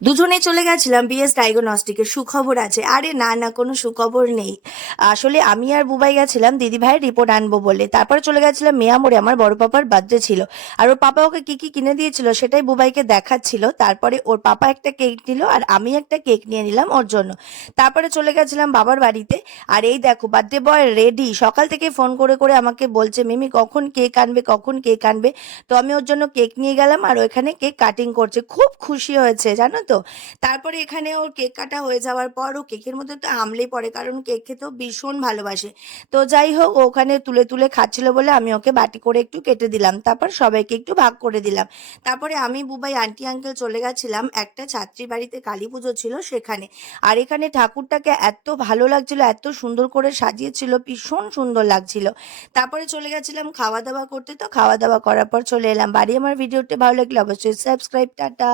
দুজনেই চলে গেছিলাম বিএস ডায়াগনস্টিকের। সুখবর আছে? আরে না না, কোনো সুখবর নেই। আসলে আমি আর বুবাই গেছিলাম দিদিভাইয়ের রিপোর্ট আনবো বলে। তারপরে চলে গেছিলাম মিয়ামোড়ে, আমার বড় পাপার বার্থডে ছিল। আর ওর পাপা ওকে কি কি কিনে দিয়েছিল সেটাই বুবাইকে দেখাচ্ছিল। তারপরে ওর পাপা একটা কেক নিল আর আমি একটা কেক নিয়ে নিলাম ওর জন্য। তারপরে চলে গেছিলাম বাবার বাড়িতে। আর এই দেখো বার্থডে বয় রেডি, সকাল থেকে ফোন করে করে আমাকে বলছে মিমি কখন কেক আনবে, কখন কেক আনবে। তো আমি ওর জন্য কেক নিয়ে গেলাম আর ওখানে কেক কাটিং করছে, খুব খুশি হয়েছে জানো তো। তারপরে এখানে ওর কেক কাটা হয়ে যাওয়ার পর ও কেকের মধ্যে তো আমলেই পড়ে, কারণ কেক খেতেও ভীষণ ভালোবাসে। তো যাই হোক, ও ওখানে তুলে তুলে খাচ্ছিল বলে আমি ওকে বাটি করে একটু কেটে দিলাম, তারপর সবাইকে একটু ভাগ করে দিলাম। তারপরে আমি বুবাই আন্টি আঙ্কেল চলে গেছিলাম একটা ছাত্রী বাড়িতে, কালী পুজো ছিল সেখানে। আর এখানে ঠাকুরটাকে এত ভালো লাগছিল, এত সুন্দর করে সাজিয়েছিল, ভীষণ সুন্দর লাগছিল। তারপরে চলে গেছিলাম খাওয়া দাওয়া করতে। তো খাওয়া দাওয়া করার পর চলে এলাম বাড়ি। আমার ভিডিওটি ভালো লাগলে অবশ্যই সাবস্ক্রাইব, টাটা।